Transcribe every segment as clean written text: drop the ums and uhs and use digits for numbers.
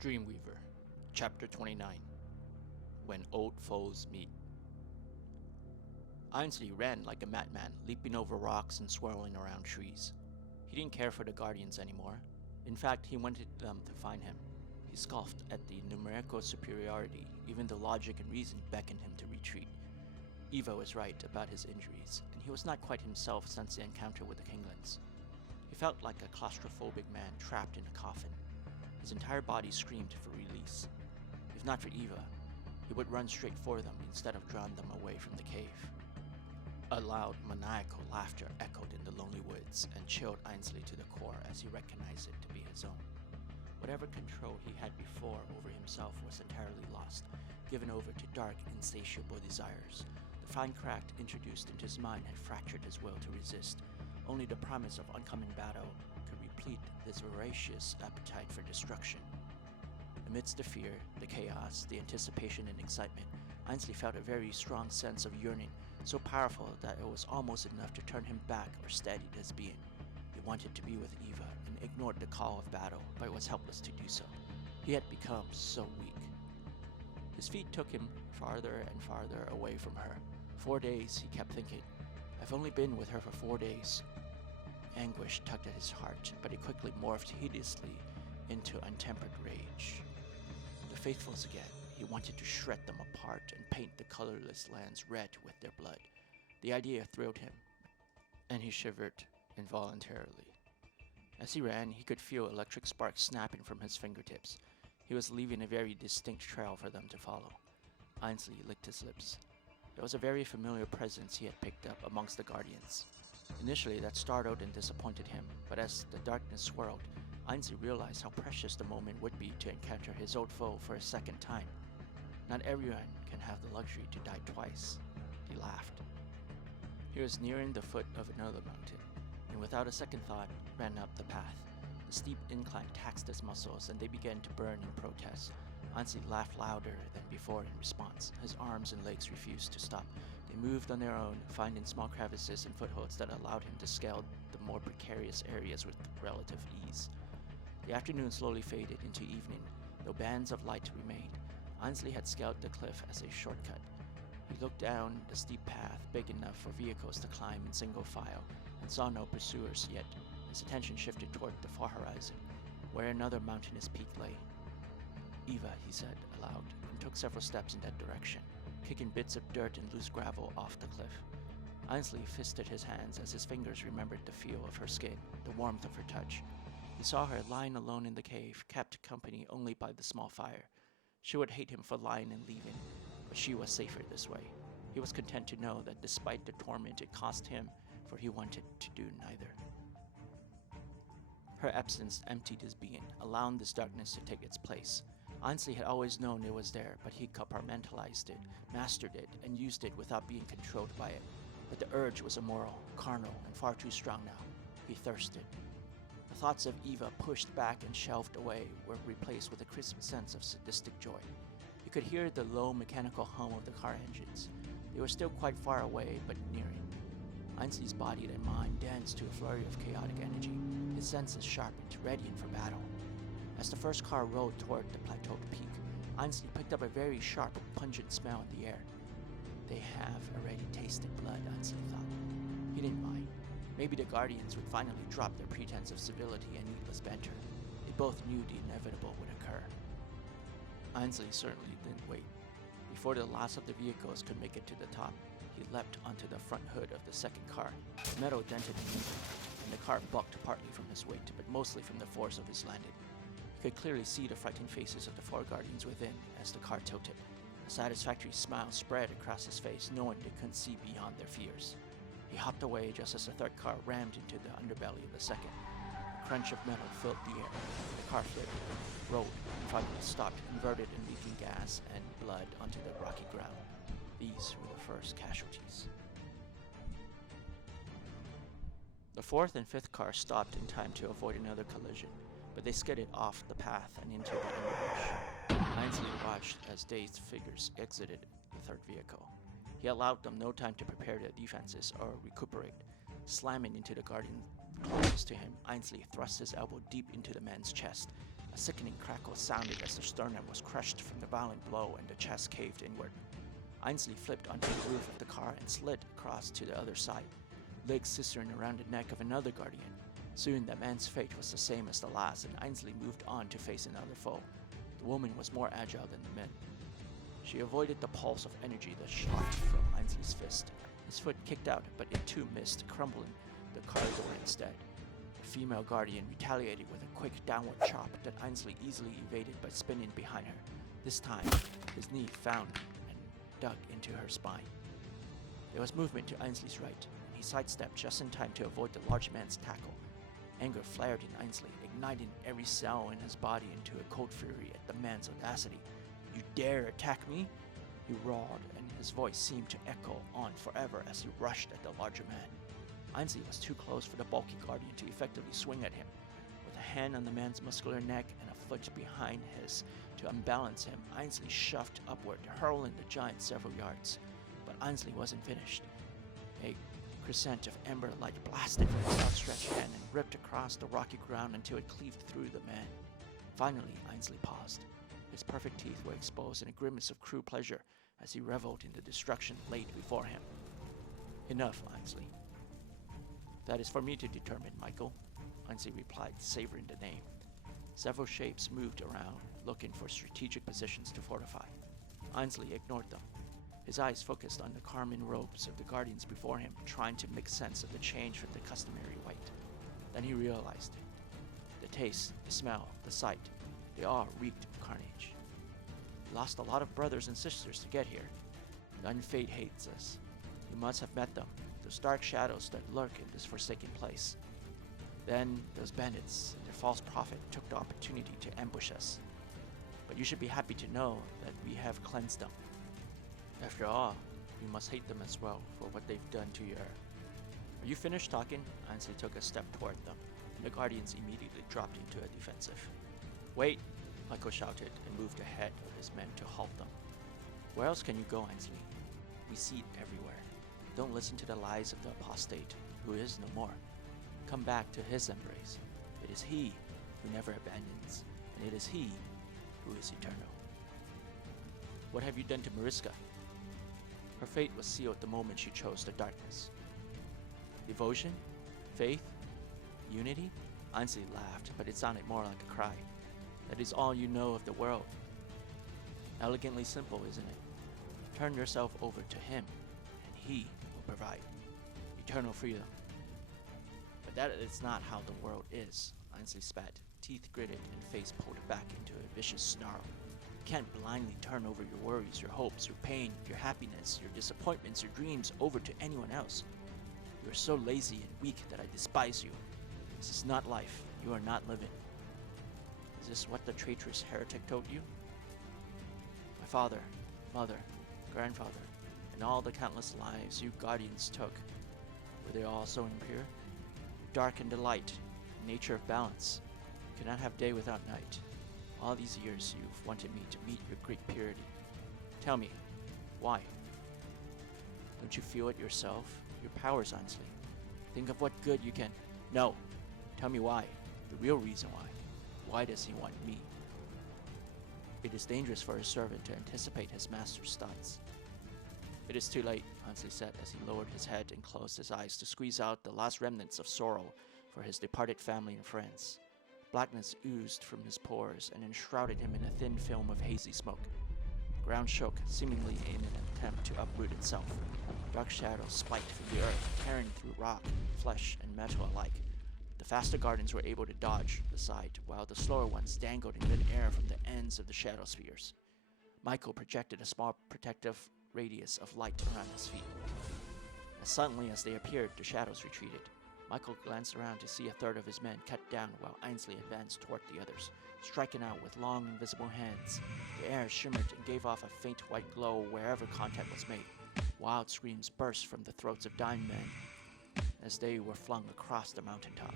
Dreamweaver, Chapter 29 When Old Foes Meet. Ainsley ran like a madman, leaping over rocks and swirling around trees. He didn't care for the Guardians anymore. In fact, he wanted them to find him. He scoffed at the numerical superiority, even though logic and reason beckoned him to retreat. Eva was right about his injuries, and he was not quite himself since the encounter with the Kinglins. He felt like a claustrophobic man trapped in a coffin. His entire body screamed for release. If not for Eva, he would run straight for them instead of drawing them away from the cave. A loud, maniacal laughter echoed in the lonely woods and chilled Ainsley to the core as he recognized it to be his own. Whatever control he had before over himself was entirely lost, given over to dark, insatiable desires. The fine crack introduced into his mind had fractured his will to resist. Only the promise of oncoming battle could replete this voracious appetite for destruction. Amidst the fear, the chaos, the anticipation and excitement, Ainsley felt a very strong sense of yearning, so powerful that it was almost enough to turn him back or steadied his being. He wanted to be with Eva and ignored the call of battle, but was helpless to do so. He had become so weak. His feet took him farther and farther away from her. 4 days, he kept thinking. I've only been with her for 4 days. Anguish tugged at his heart, but it quickly morphed hideously into untempered rage. The Faithfuls again. He wanted to shred them apart and paint the colorless lands red with their blood. The idea thrilled him, and he shivered involuntarily. As he ran, he could feel electric sparks snapping from his fingertips. He was leaving a very distinct trail for them to follow. Ainsley licked his lips. It was a very familiar presence he had picked up amongst the Guardians. Initially, that startled and disappointed him, but as the darkness swirled, Ainsley realized how precious the moment would be to encounter his old foe for a second time. Not everyone can have the luxury to die twice. He laughed. He was nearing the foot of another mountain, and without a second thought, ran up the path. The steep incline taxed his muscles, and they began to burn in protest. Ainsley laughed louder than before in response. His arms and legs refused to stop. They moved on their own, finding small crevices and footholds that allowed him to scale the more precarious areas with relative ease. The afternoon slowly faded into evening, though bands of light remained. Ainsley had scaled the cliff as a shortcut. He looked down the steep path, big enough for vehicles to climb in single file, and saw no pursuers yet. His attention shifted toward the far horizon, where another mountainous peak lay. Eva, he said aloud, and took several steps in that direction, kicking bits of dirt and loose gravel off the cliff. Ainsley fisted his hands as his fingers remembered the feel of her skin, the warmth of her touch. He saw her lying alone in the cave, kept company only by the small fire. She would hate him for lying and leaving, but she was safer this way. He was content to know that despite the torment it cost him, for he wanted to do neither. Her absence emptied his being, allowing this darkness to take its place. Ainsley had always known it was there, but he compartmentalized it, mastered it, and used it without being controlled by it. But the urge was immoral, carnal, and far too strong now. He thirsted. The thoughts of Eva, pushed back and shelved away, were replaced with a crisp sense of sadistic joy. He could hear the low mechanical hum of the car engines. They were still quite far away, but nearing. Ainsley's body and mind danced to a flurry of chaotic energy, his senses sharpened, readying for battle. As the first car rolled toward the plateaued peak, Ainsley picked up a very sharp, pungent smell in the air. They have already tasted blood, Ainsley thought. He didn't mind. Maybe the Guardians would finally drop their pretense of civility and needless banter. They both knew the inevitable would occur. Ainsley certainly didn't wait. Before the last of the vehicles could make it to the top, he leapt onto the front hood of the second car. Metal dented him, and the car bucked partly from his weight, but mostly from the force of his landing. He could clearly see the frightened faces of the 4 Guardians within as the car tilted. A satisfactory smile spread across his face, knowing they couldn't see beyond their fears. He hopped away just as the third car rammed into the underbelly of the second. A crunch of metal filled the air. The car flipped, rolled, and finally stopped, inverted and leaking gas and blood onto the rocky ground. These were the first casualties. The fourth and fifth cars stopped in time to avoid another collision, but they skidded off the path and into the underbrush. Ainsley watched as dazed figures exited the third vehicle. He allowed them no time to prepare their defenses or recuperate. Slamming into the Guardian closest to him, Ainsley thrust his elbow deep into the man's chest. A sickening crackle sounded as the sternum was crushed from the violent blow and the chest caved inward. Ainsley flipped onto the roof of the car and slid across to the other side, legs scissoring around the neck of another guardian. Soon the man's fate was the same as the last, and Ainsley moved on to face another foe. The woman was more agile than the men. She avoided the pulse of energy that shot from Ainsley's fist. His foot kicked out, but it too missed, crumbling the car door instead. The female guardian retaliated with a quick downward chop that Ainsley easily evaded by spinning behind her. This time, his knee found and dug into her spine. There was movement to Ainsley's right, and he sidestepped just in time to avoid the large man's tackle. Anger flared in Ainsley, igniting every cell in his body into a cold fury at the man's audacity. "You dare attack me?" He roared, and his voice seemed to echo on forever as he rushed at the larger man. Ainsley was too close for the bulky guardian to effectively swing at him. With a hand on the man's muscular neck and a foot behind his to unbalance him, Ainsley shoved upward, hurling the giant several yards. But Ainsley wasn't finished. A crescent of ember light blasted from his outstretched hand and ripped across the rocky ground until it cleaved through the man. Finally, Ainsley paused. His perfect teeth were exposed in a grimace of cruel pleasure as he reveled in the destruction laid before him. "Enough, Ainsley." "That is for me to determine, Michael," Ainsley replied, savoring the name. Several shapes moved around, looking for strategic positions to fortify. Ainsley ignored them. His eyes focused on the carmine robes of the guardians before him, trying to make sense of the change from the customary white. Then he realized. The taste, the smell, the sight, they all reeked of carnage. "We lost a lot of brothers and sisters to get here. The unfade hates us. You must have met them, those dark shadows that lurk in this forsaken place. Then those bandits and their false prophet took the opportunity to ambush us. But you should be happy to know that we have cleansed them. After all, you must hate them as well for what they've done to your..." "Are you finished talking?" Ainsley took a step toward them, and the guardians immediately dropped into a defensive. "Wait!" Michael shouted and moved ahead of his men to halt them. "Where else can you go, Ainsley? We see it everywhere. Don't listen to the lies of the apostate, who is no more. Come back to his embrace. It is he who never abandons, and it is he who is eternal." "What have you done to Mariska?" "Her fate was sealed the moment she chose the darkness." "Devotion? Faith? Unity?" Ainsley laughed, but it sounded more like a cry. "That is all you know of the world. Elegantly simple, isn't it? Turn yourself over to him, and he will provide eternal freedom." "But that is not how the world is," Ainsley spat, teeth gritted and face pulled back into a vicious snarl. "You can't blindly turn over your worries, your hopes, your pain, your happiness, your disappointments, your dreams over to anyone else. You are so lazy and weak that I despise you. This is not life. You are not living." "Is this what the traitorous heretic told you?" "My father, mother, grandfather, and all the countless lives you guardians took, were they all so impure? Dark and the light, nature of balance. You cannot have day without night. All these years you've wanted me to meet your great purity. Tell me, why? Don't you feel it yourself? Your powers, Ainsley. Think of what good you can... No! Tell me why. The real reason why. Why does he want me?" "It is dangerous for a servant to anticipate his master's thoughts." "It is too late," Ainsley said as he lowered his head and closed his eyes to squeeze out the last remnants of sorrow for his departed family and friends. Blackness oozed from his pores and enshrouded him in a thin film of hazy smoke. The ground shook, seemingly in an attempt to uproot itself. Dark shadows spiked from the earth, tearing through rock, flesh, and metal alike. The faster guardians were able to dodge the side, while the slower ones dangled in mid-air from the ends of the shadow spheres. Michael projected a small protective radius of light around his feet. As suddenly as they appeared, the shadows retreated. Michael glanced around to see a third of his men cut down while Ainsley advanced toward the others, striking out with long, invisible hands. The air shimmered and gave off a faint white glow wherever contact was made. Wild screams burst from the throats of dying men as they were flung across the mountaintop.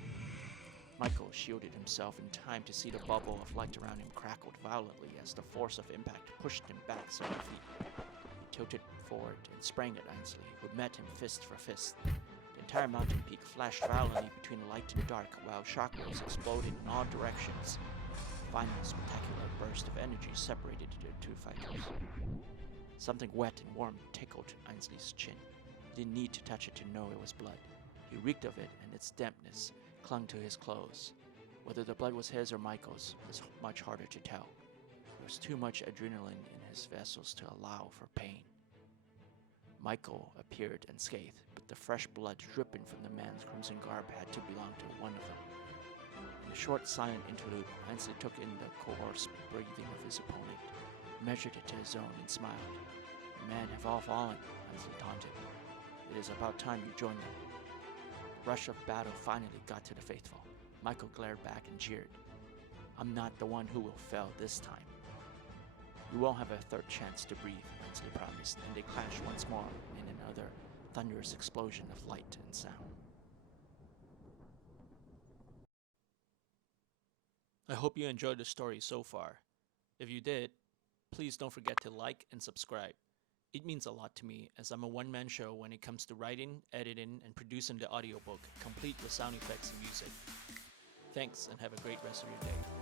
Michael shielded himself in time to see the bubble of light around him crackled violently as the force of impact pushed him back several feet. He tilted forward and sprang at Ainsley, who met him fist for fist. The entire mountain peak flashed violently between light and dark, while shockwaves exploded in all directions. final spectacular burst of energy separated the two fighters. Something wet and warm tickled Ainsley's chin. He didn't need to touch it to know it was blood. He reeked of it, and its dampness clung to his clothes. Whether the blood was his or Michael's was much harder to tell. There was too much adrenaline in his vessels to allow for pain. Michael appeared unscathed, but the fresh blood dripping from the man's crimson garb had to belong to one of them. In a short silent interlude, Ainsley took in the coarse breathing of his opponent, measured it to his own, and smiled. "The men have all fallen," Ainsley taunted. "It is about time you joined them." The rush of battle finally got to the faithful. Michael glared back and jeered. "I'm not the one who will fail this time." "You won't have a third chance to breathe," Ainsley promised, and they clashed once more in another thunderous explosion of light and sound. I hope you enjoyed the story so far. If you did, please don't forget to like and subscribe. It means a lot to me, as I'm a one-man show when it comes to writing, editing, and producing the audiobook, complete with sound effects and music. Thanks, and have a great rest of your day.